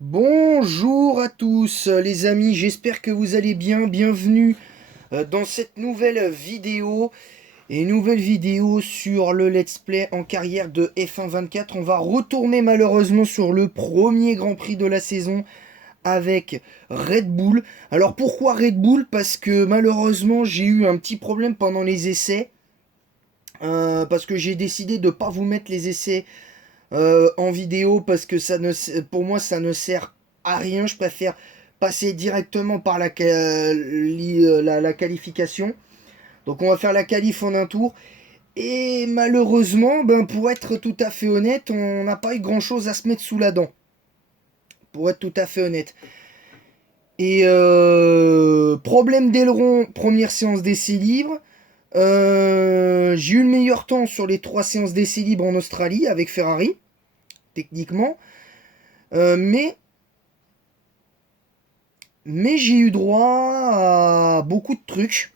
Bonjour à tous les amis, j'espère que vous allez bien. Bienvenue dans cette nouvelle vidéo. Et nouvelle vidéo sur le let's play en carrière de F1 24. On va retourner malheureusement sur le premier Grand Prix de la saison avec Red Bull. Alors pourquoi Red Bull? Parce que malheureusement j'ai eu un petit problème pendant les essais. Parce que j'ai décidé de ne pas vous mettre les essais en vidéo parce que pour moi ça ne sert à rien. Je préfère passer directement par la qualification. Donc on va faire la qualif en un tour. Et malheureusement, pour être tout à fait honnête, on n'a pas eu grand chose à se mettre sous la dent. Pour être tout à fait honnête. Et problème d'aileron, première séance d'essai libre. J'ai eu le meilleur temps sur les 3 séances d'essai libre en Australie avec Ferrari, techniquement. Euh, mais mais j'ai eu droit à beaucoup de trucs.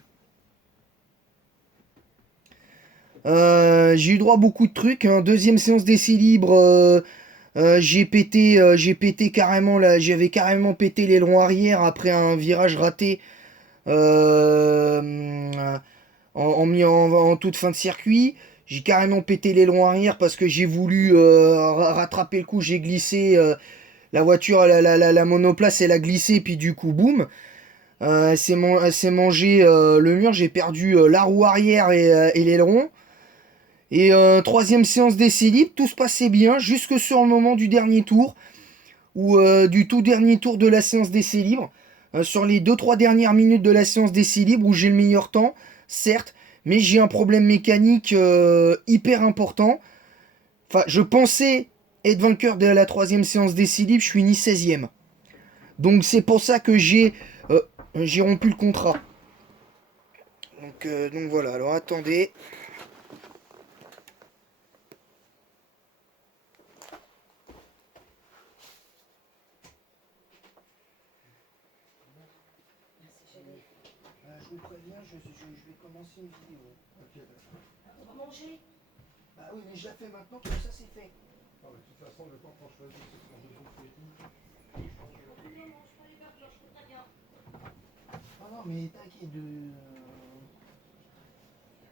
J'ai eu droit à beaucoup de trucs. Hein. Deuxième séance d'essai libre, j'ai pété carrément j'avais carrément pété l'aileron arrière après un virage raté euh, en toute fin de circuit. J'ai carrément pété l'aileron arrière parce que j'ai voulu rattraper le coup. J'ai glissé la voiture, la monoplace, elle a glissé puis du coup boum. Elle s'est mangé le mur. J'ai perdu la roue arrière et l'aileron. Et troisième séance d'essai libre, tout se passait bien jusque sur le moment du dernier tour, ou du tout dernier tour de la séance d'essai libre. Sur les deux-trois dernières minutes de la séance d'essai libre où j'ai le meilleur temps, certes, mais j'ai un problème mécanique hyper important. Enfin, je pensais être vainqueur de la troisième séance d'essai libre, je suis ni 16e. Donc c'est pour ça que euh, j'ai rompu le contrat. Donc voilà, alors attendez. Je vous préviens, je vais commencer une vidéo. Ok, d'accord. On va manger. Bah oui, mais je la fais maintenant, comme ça c'est fait. Ah, mais de toute façon, le temps qu'on choisit, c'est ce qu'on veut bouffer et tout. Non, non, mais t'inquiète de.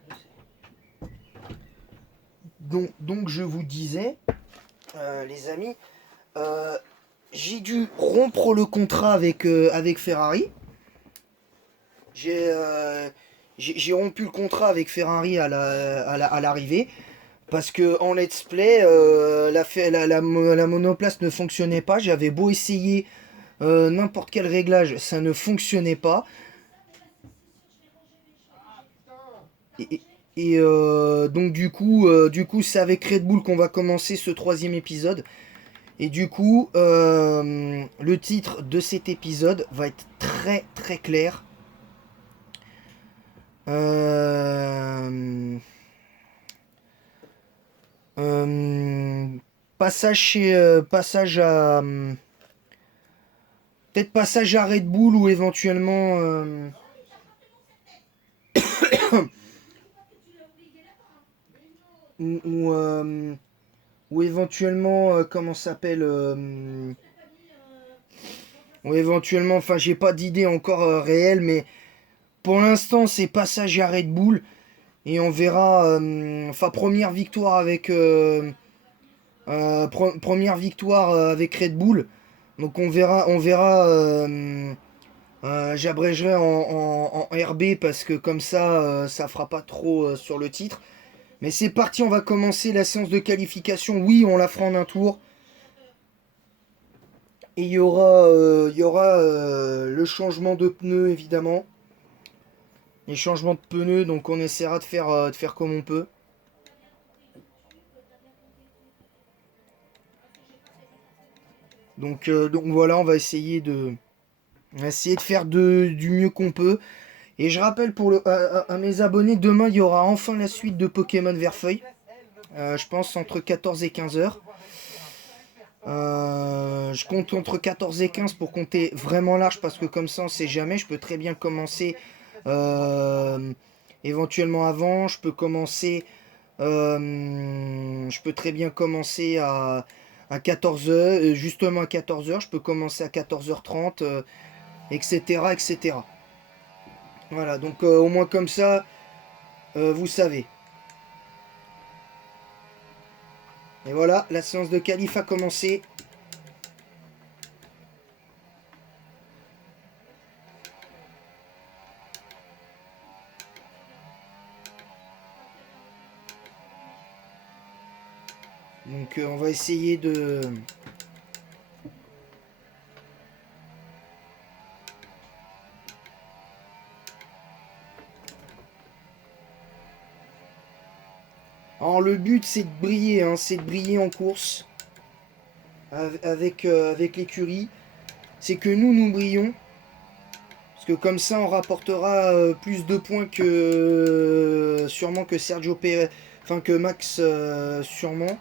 Je sais. Donc je vous disais, les amis, euh, j'ai dû rompre le contrat avec Ferrari. J'ai euh, j'ai rompu le contrat avec Ferrari à l'arrivée. Parce que en let's play, la monoplace ne fonctionnait pas. J'avais beau essayer n'importe quel réglage, ça ne fonctionnait pas. Et, donc du coup, c'est avec Red Bull qu'on va commencer ce troisième épisode. Et du coup, le titre de cet épisode va être très très clair. Euh, euh, passage à peut-être passage à Red Bull ou éventuellement ou, ou, euh, ou éventuellement comment ça s'appelle ou éventuellement, enfin j'ai pas d'idée encore réelle, mais pour l'instant c'est passage à Red Bull et on verra. Enfin première victoire avec première victoire avec Red Bull, donc on verra. J'abrégerai en RB parce que comme ça fera pas trop sur le titre. Mais c'est parti, on va commencer la séance de qualification. Oui, on la fera en un tour. Et il y aura le changement de pneus évidemment. Les changements de pneus, donc on essaiera de faire comme on peut. Donc voilà, on va essayer de faire du mieux qu'on peut. Et je rappelle à mes abonnés, demain il y aura enfin la suite de Pokémon Verfeuille. Je pense entre 14 et 15 heures. Je compte entre 14 et 15 pour compter vraiment large parce que comme ça on sait jamais. Je peux très bien commencer euh, éventuellement avant. Je peux très bien commencer à 14h, justement à 14h, je peux commencer à 14h30, etc., etc. Voilà, donc au moins comme ça, vous savez. Et voilà, la séance de qualif a commencé. Donc on va essayer de... Alors le but c'est de briller, hein, c'est de briller en course avec, avec l'écurie. C'est que nous brillons. Parce que comme ça on rapportera plus de points que sûrement que Sergio Pérez, enfin que Max sûrement.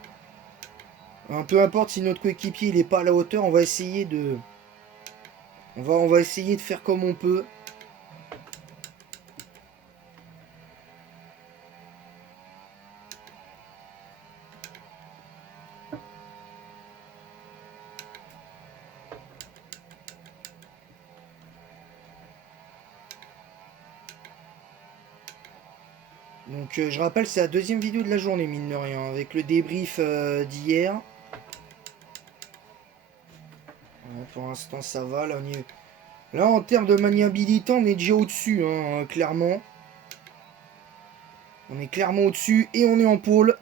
Peu importe si notre coéquipier il est pas à la hauteur, on va essayer de... On va essayer de faire comme on peut. Donc je rappelle, c'est la deuxième vidéo de la journée, mine de rien, avec le débrief d'hier. Pour l'instant ça va, là, là en termes de maniabilité, on est déjà au-dessus, hein, clairement. On est clairement au-dessus et on est en pôle,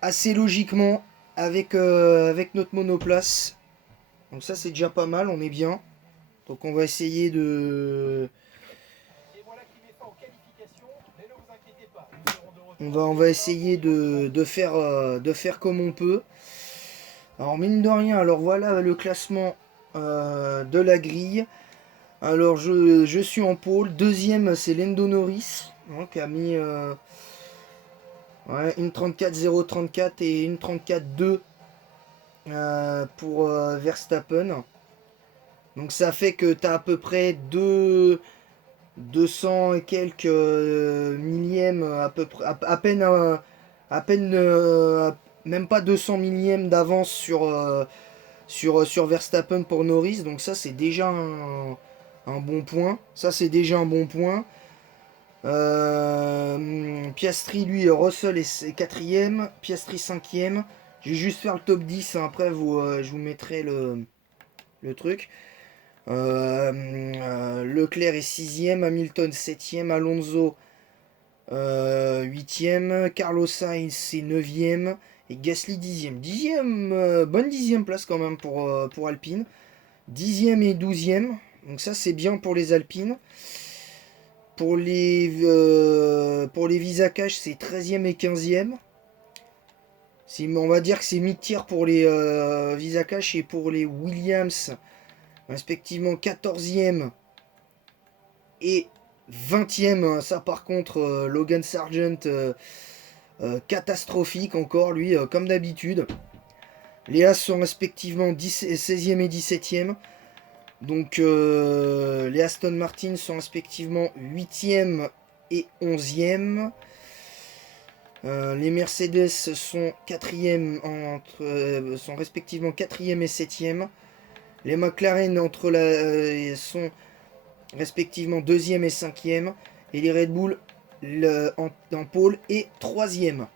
assez logiquement, avec, avec notre monoplace. Donc ça c'est déjà pas mal, on est bien. Donc on va essayer de... On va essayer de faire comme on peut. Alors mine de rien, alors voilà le classement de la grille. Alors je suis en pôle. Deuxième c'est Lando Norris, hein, qui a mis ouais, une 34-0-34 et une 34-2 pour Verstappen. Donc ça fait que tu as à peu près 200 et quelques millièmes, à peu près, à peine même pas 200 millièmes d'avance sur Verstappen pour Norris. Donc ça c'est déjà un bon point. Ça c'est déjà un bon point. Piastri, lui, Russell est quatrième, Piastri cinquième. Je vais juste faire le top 10, hein, après je vous mettrai le truc. Leclerc est sixième, Hamilton septième, Alonso 8e, Carlos Sainz c'est 9e et Gasly 10e. Bonne 10e place quand même pour Alpine. 10e et 12e, donc ça c'est bien pour les Alpines. Pour les Visa Cash, c'est 13e et 15e. On va dire que c'est mi-tiers pour les Visa Cash et pour les Williams, respectivement 14e et 20e. Ça, par contre, Logan Sargent, catastrophique encore, lui, comme d'habitude. Les As sont respectivement 16e et 17e. Donc les Aston Martin sont respectivement 8e et 11e. Les Mercedes sont, sont respectivement 4e et 7e. Les McLaren sont respectivement 2e et 5e. Et les Red Bull en pôle et 3e.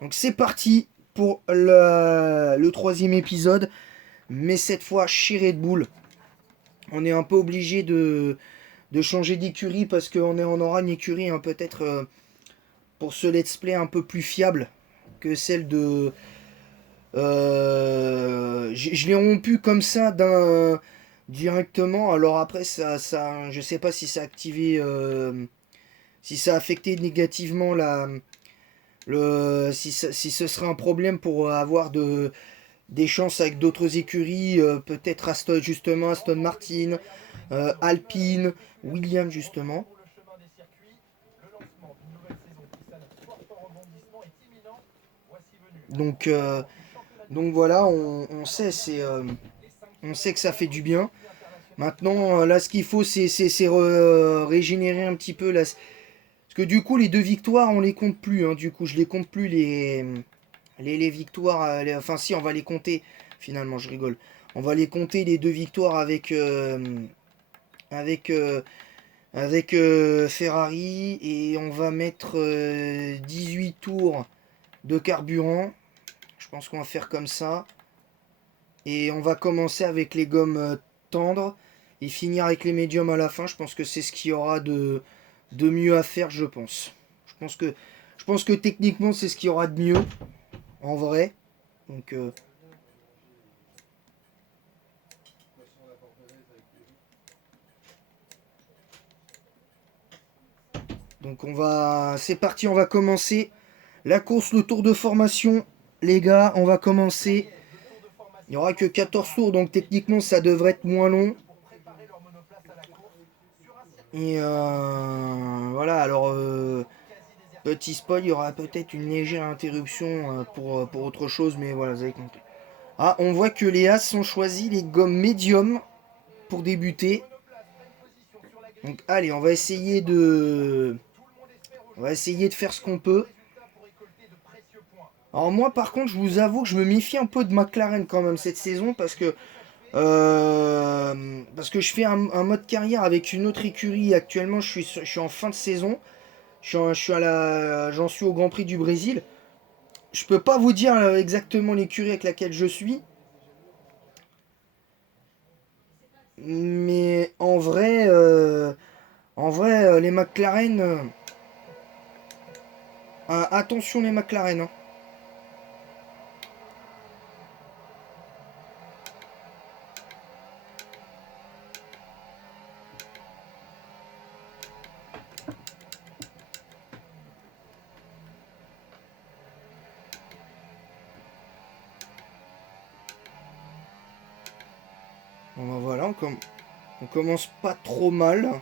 Donc c'est parti pour le troisième épisode. Mais cette fois chez Red Bull. On est un peu obligé de changer d'écurie parce qu'on aura une écurie hein, peut-être pour ce let's play un peu plus fiable que celle de... je l'ai rompu comme ça directement. Alors après, je sais pas si ça a activé... si ça a affecté négativement si ce serait un problème pour avoir des chances avec d'autres écuries, peut-être justement Aston Martin, Alpine, Williams justement. Donc voilà, on sait, on sait que ça fait du bien. Maintenant, là, ce qu'il faut, c'est régénérer un petit peu. Parce que du coup, les deux victoires, on les compte plus. Hein, du coup, je les compte plus les victoires, enfin si, on va les compter, finalement, je rigole. On va les compter, les 2 victoires avec, euh, avec Ferrari, et on va mettre 18 tours de carburant. Je pense qu'on va faire comme ça. Et on va commencer avec les gommes tendres et finir avec les médiums à la fin. Je pense que c'est ce qu'il y aura de mieux à faire, je pense. Je pense que techniquement, c'est ce qu'il y aura de mieux, en vrai. Donc, donc on va... C'est parti, on va commencer la course, le tour de formation. Les gars, on va commencer. Il n'y aura que 14 tours, donc techniquement, ça devrait être moins long. Et voilà, alors... petit spoil, il y aura peut-être une légère interruption pour autre chose, mais voilà, vous avez compris. Ah, on voit que les As ont choisi les gommes médium pour débuter. Donc allez, on va essayer de faire ce qu'on peut. Alors moi par contre, je vous avoue que je me méfie un peu de McLaren quand même cette saison parce que je fais un mode carrière avec une autre écurie actuellement. Je suis en fin de saison. J'en suis au Grand Prix du Brésil. Je peux pas vous dire exactement l'écurie avec laquelle je suis, mais en vrai, les McLaren, attention les McLaren, hein. Bon, ben voilà, on commence pas trop mal.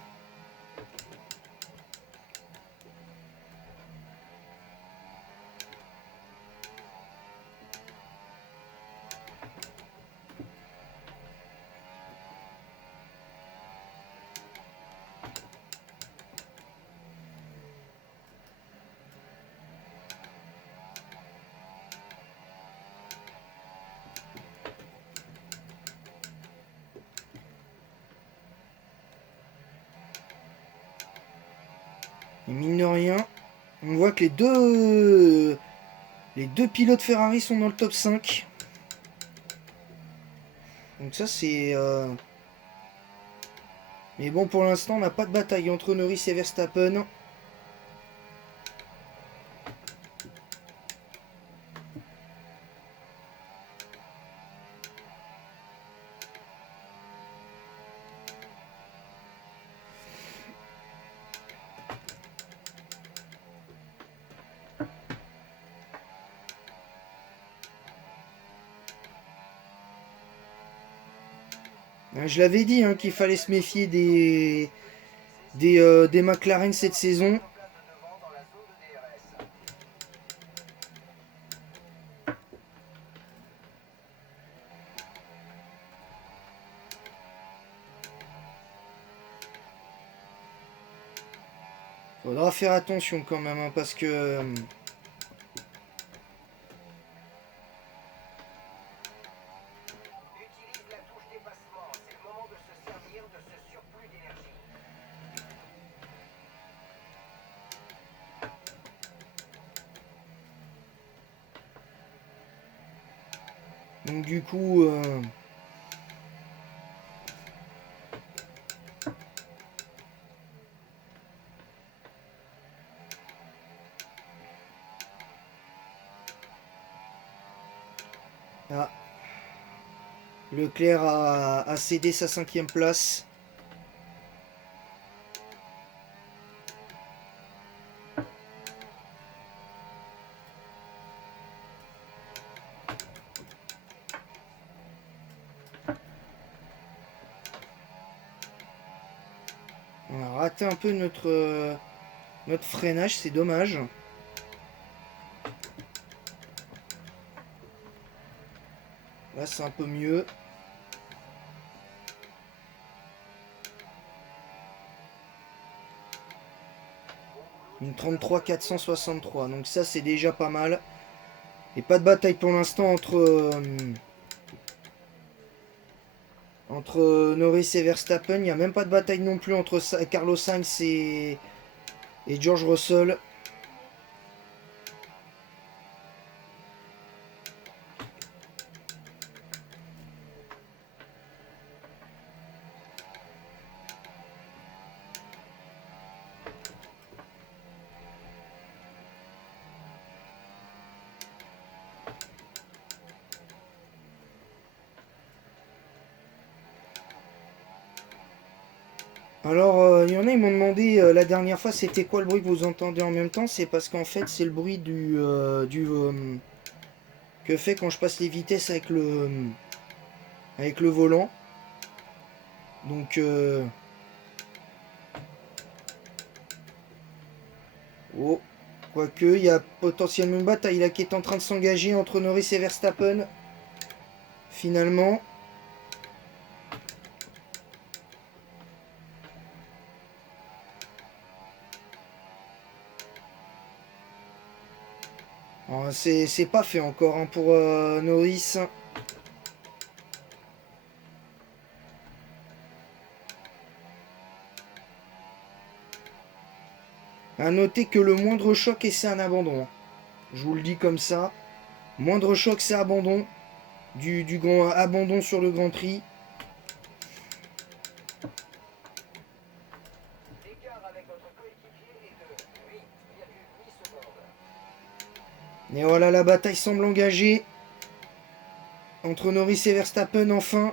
Et mine de rien, on voit que les deux pilotes Ferrari sont dans le top 5. Donc ça c'est... Mais bon, pour l'instant, on n'a pas de bataille entre Norris et Verstappen. Je l'avais dit hein, qu'il fallait se méfier des McLaren cette saison. Faudra faire attention quand même, hein, parce que... donc du coup... ah, Leclerc a cédé sa 5e place. On a raté un peu notre freinage, c'est dommage. Là, c'est un peu mieux. Une 33 463, donc ça c'est déjà pas mal. Et pas de bataille pour l'instant entre Norris et Verstappen. Il n'y a même pas de bataille non plus entre Carlos Sainz et George Russell. Alors, il y en a, ils m'ont demandé la dernière fois c'était quoi le bruit que vous entendez en même temps. C'est parce qu'en fait, c'est le bruit que fait quand je passe les vitesses avec le volant. Donc, oh, quoique, il y a potentiellement une bataille là qui est en train de s'engager entre Norris et Verstappen. Finalement. C'est pas fait encore hein, pour Norris. À noter que le moindre choc et c'est un abandon. Je vous le dis comme ça. Moindre choc c'est abandon. Du grand abandon sur le Grand Prix. Et voilà, la bataille semble engagée entre Norris et Verstappen enfin.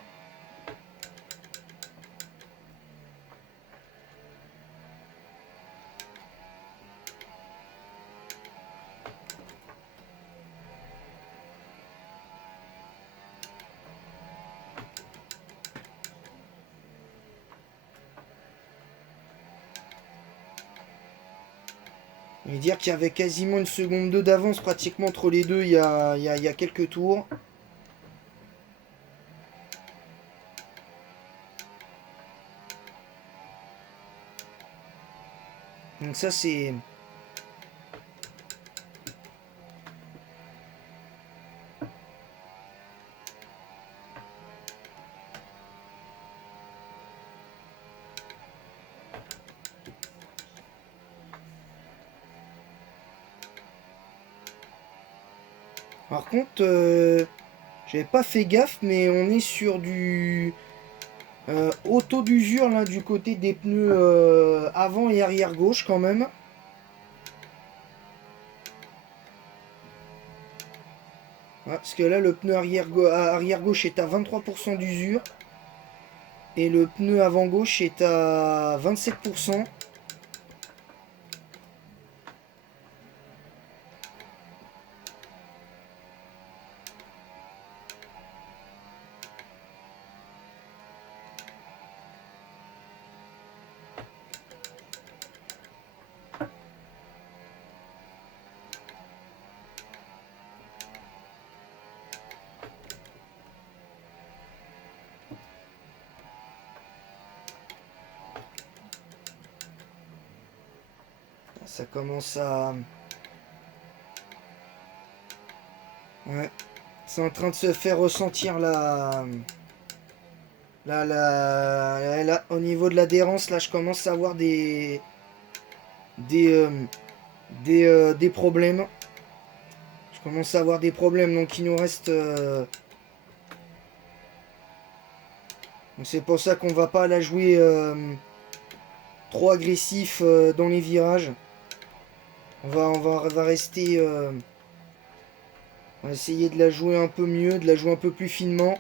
Et dire qu'il y avait quasiment une seconde 2 d'avance pratiquement entre les deux il y a quelques tours. Donc ça c'est... Par contre, j'avais pas fait gaffe, mais on est sur du auto d'usure là du côté des pneus avant et arrière gauche quand même. Ouais, parce que là le pneu arrière gauche est à 23% d'usure et le pneu avant gauche est à 27%. Ça commence à... Ouais. C'est en train de se faire ressentir au niveau de l'adhérence. Là, je commence à avoir des, euh, des problèmes. Je commence à avoir des problèmes. Donc, il nous reste... donc c'est pour ça qu'on va pas la jouer trop agressif dans les virages. On va rester... on va essayer de la jouer un peu mieux, de la jouer un peu plus finement.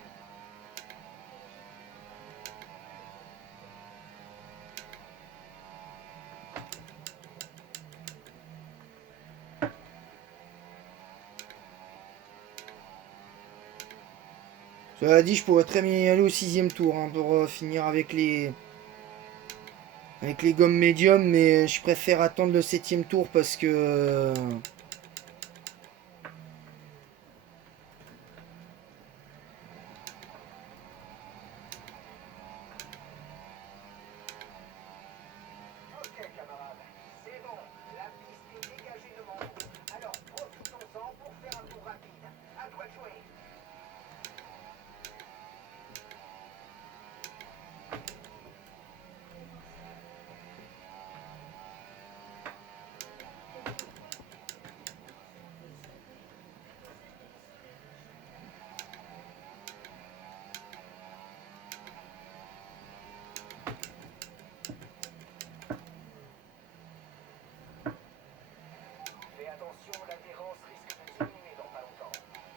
Cela dit, je pourrais très bien y aller au 6ème tour hein, pour finir avec les gommes médium, mais je préfère attendre le 7ème tour parce que...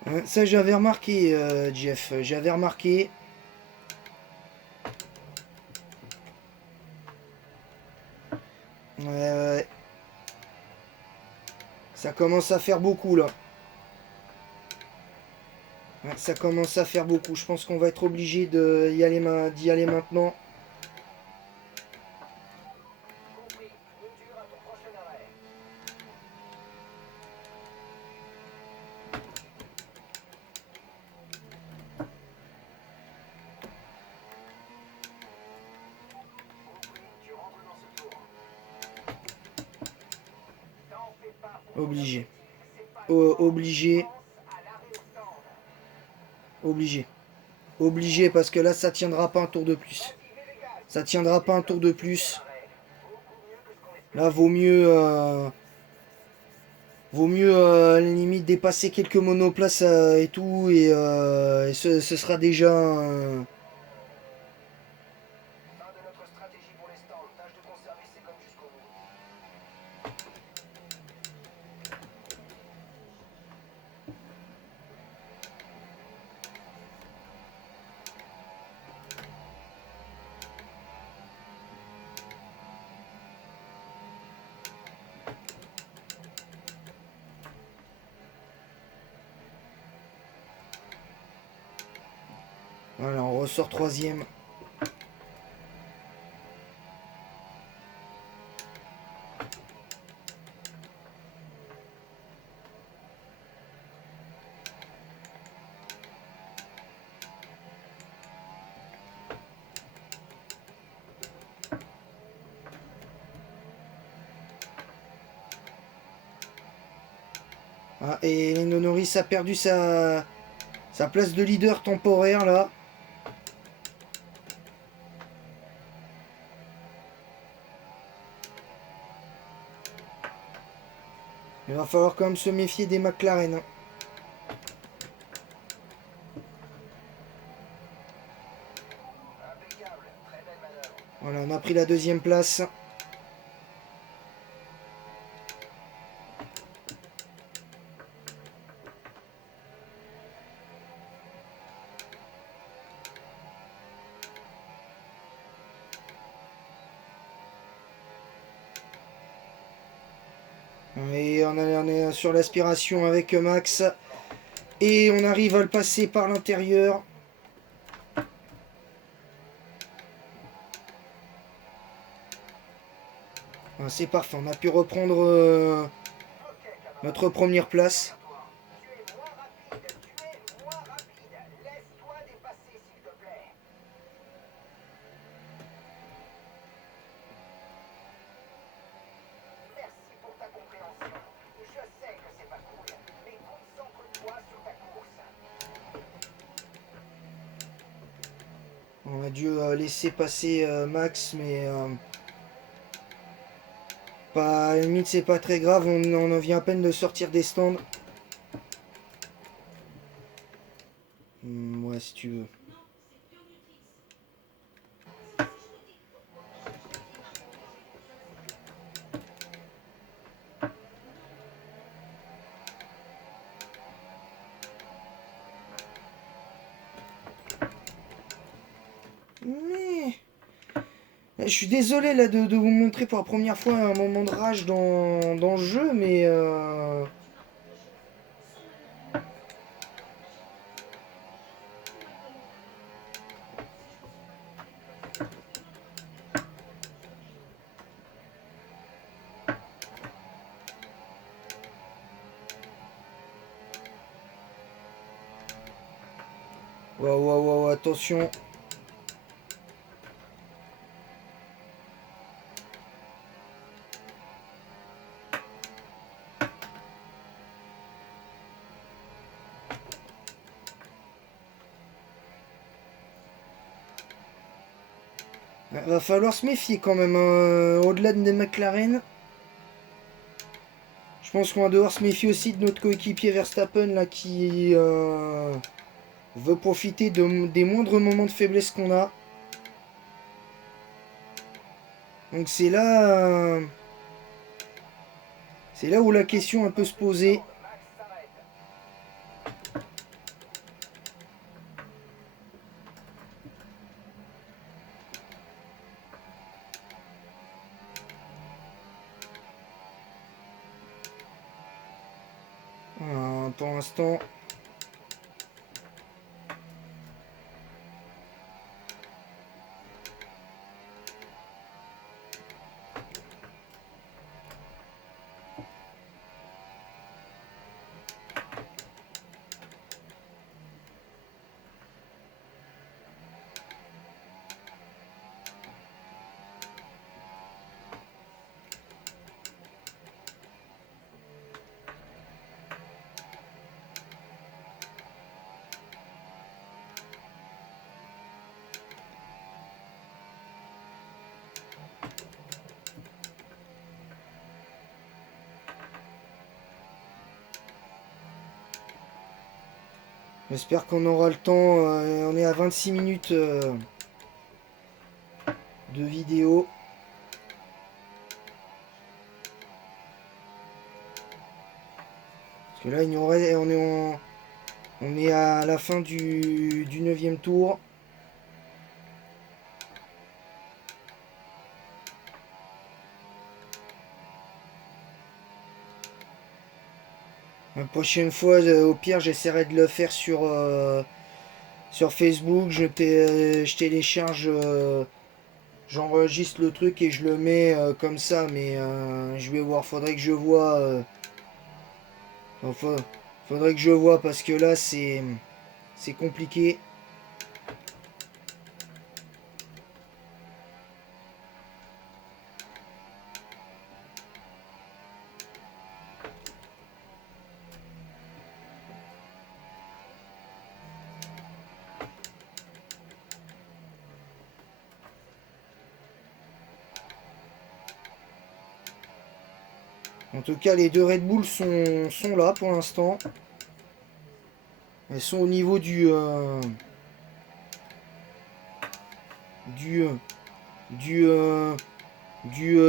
Hein, ça j'avais remarqué, Jeff, j'avais remarqué. Ouais. Ça commence à faire beaucoup là. Ouais, ça commence à faire beaucoup. Je pense qu'on va être obligé d'y aller maintenant. Obligé. Obligé. Obligé. Obligé parce que là ça tiendra pas un tour de plus. Ça tiendra pas un tour de plus. Là vaut mieux limite dépasser quelques monoplaces et tout et ce sera déjà voilà, on ressort troisième. Ah, et Lando Norris a perdu sa place de leader temporaire là. Il va falloir quand même se méfier des McLaren. Hein. Voilà, on a pris la deuxième place. Et on est sur l'aspiration avec Max. Et on arrive à le passer par l'intérieur. Ah, c'est parfait, on a pu reprendre notre première place. On a dû laisser passer Max, mais pas, à la limite c'est pas très grave, on en vient à peine de sortir des stands. Ouais, si tu veux. Mais je suis désolé là de vous montrer pour la première fois un moment de rage dans le jeu, mais waouh, waouh, waouh, attention. Va falloir se méfier quand même, hein, au-delà des McLaren. Je pense qu'on va devoir se méfier aussi de notre coéquipier Verstappen là qui veut profiter des moindres moments de faiblesse qu'on a. Donc c'est là où la question peut se poser. pour l'instant. J'espère qu'on aura le temps. On est à 26 minutes de vidéo. Parce que là, on est à la fin du 9e tour. La prochaine fois, au pire, j'essaierai de le faire sur Facebook. Je télécharge, j'enregistre le truc et je le mets comme ça. Mais je vais voir. Faudrait que je vois. Enfin, faudrait que je vois parce que là, c'est compliqué. En tout cas, les deux Red Bull sont là pour l'instant. Elles sont au niveau du, euh, du, euh,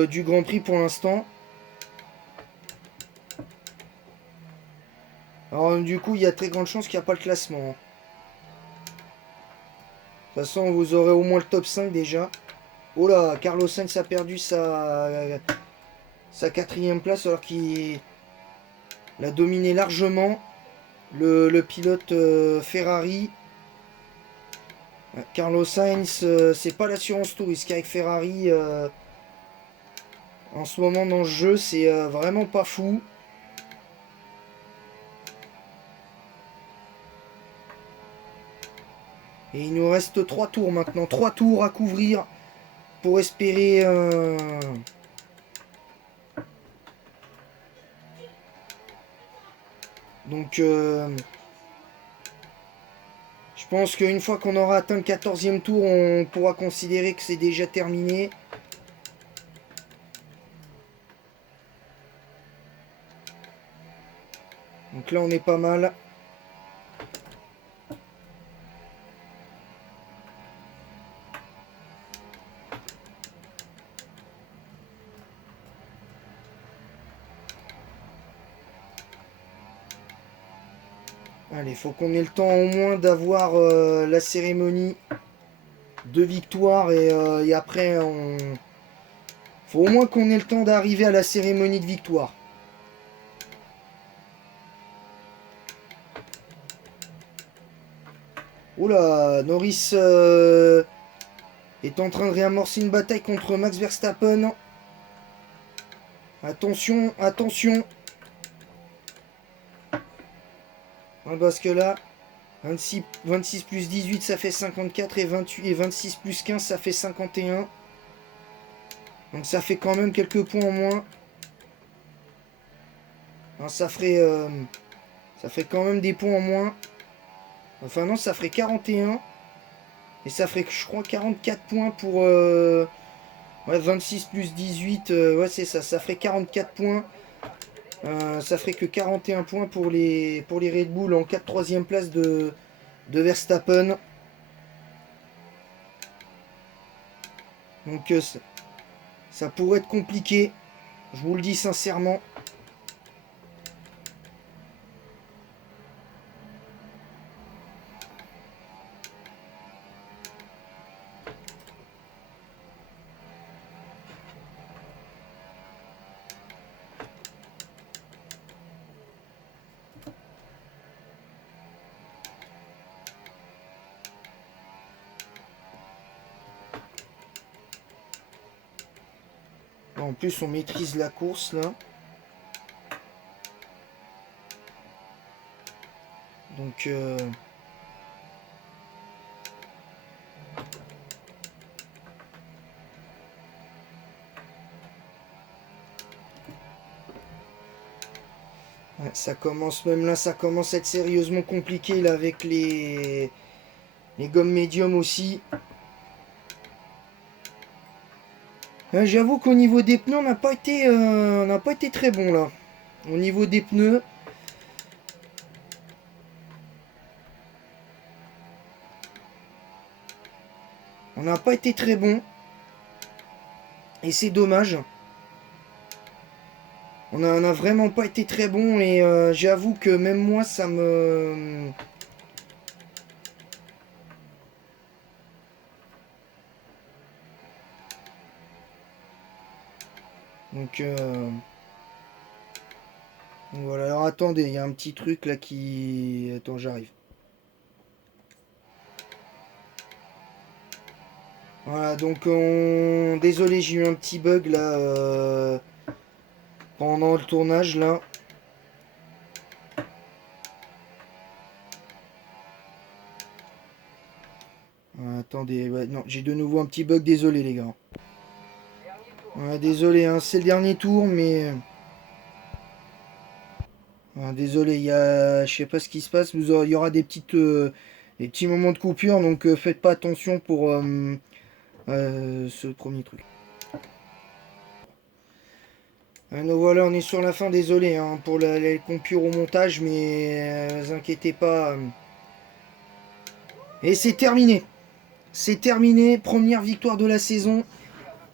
du Grand Prix pour l'instant. Alors du coup, il y a très grande chance qu'il n'y a pas le classement. De toute façon, vous aurez au moins le top 5 déjà. Oh là, Carlos Sainz a perdu sa 4e place alors qu'il a dominé largement le pilote Ferrari. Carlos Sainz, c'est pas l'assurance touriste qu'avec Ferrari en ce moment dans le jeu, c'est vraiment pas fou. Et il nous reste 3 tours maintenant, 3 tours à couvrir pour espérer donc je pense qu'une fois qu'on aura atteint le 14e tour, on pourra considérer que c'est déjà terminé. Donc là on est pas mal. Allez, faut qu'on ait le temps au moins d'avoir la cérémonie de victoire et après on... Faut au moins qu'on ait le temps d'arriver à la cérémonie de victoire. Oula, Norris est en train de réamorcer une bataille contre Max Verstappen. Attention, attention. Parce que là, 26 plus 18 ça fait 54 et 28 et 26 plus 15 ça fait 51. Donc ça fait quand même quelques points en moins. Alors, ça ferait quand même des points en moins. Enfin non, ça ferait 41. Et ça ferait, je crois, 44 points pour... ouais, 26 plus 18, ouais c'est ça, ça ferait 44 points. Ça ferait que 41 points pour les Red Bull en 4 3e place de Verstappen. Donc ça pourrait être compliqué, je vous le dis sincèrement. En plus, on maîtrise la course là. Donc ouais, ça commence même là, ça commence à être sérieusement compliqué là avec les gommes médium aussi. J'avoue qu'au niveau des pneus, on n'a pas été très bon là. Au niveau des pneus. On n'a pas été très bon. Et c'est dommage. On a vraiment pas été très bon. Et j'avoue que même moi, ça me... Donc voilà, alors attendez, il y a un petit truc là qui... Attends, j'arrive. Voilà, donc désolé, j'ai eu un petit bug là pendant le tournage là. Attendez, ouais, non, j'ai de nouveau un petit bug, désolé les gars. Ouais, désolé, hein, c'est le dernier tour, mais... désolé, je sais pas ce qui se passe, il y aura des des petits moments de coupure, donc faites pas attention pour ce premier truc. Donc voilà, on est sur la fin, désolé hein, pour les coupures au montage, mais vous inquiétez pas. Et c'est terminé. C'est terminé, première victoire de la saison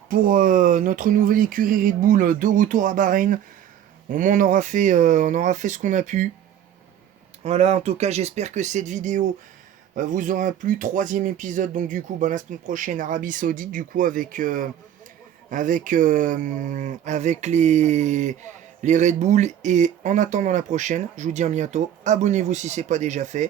pour notre nouvelle écurie Red Bull de retour à Bahreïn. Au moins on aura fait ce qu'on a pu. Voilà, en tout cas j'espère que cette vidéo vous aura plu. Troisième épisode, donc du coup la semaine prochaine Arabie Saoudite, du coup avec les Red Bull. Et en attendant la prochaine, je vous dis à bientôt. Abonnez-vous si ce n'est pas déjà fait.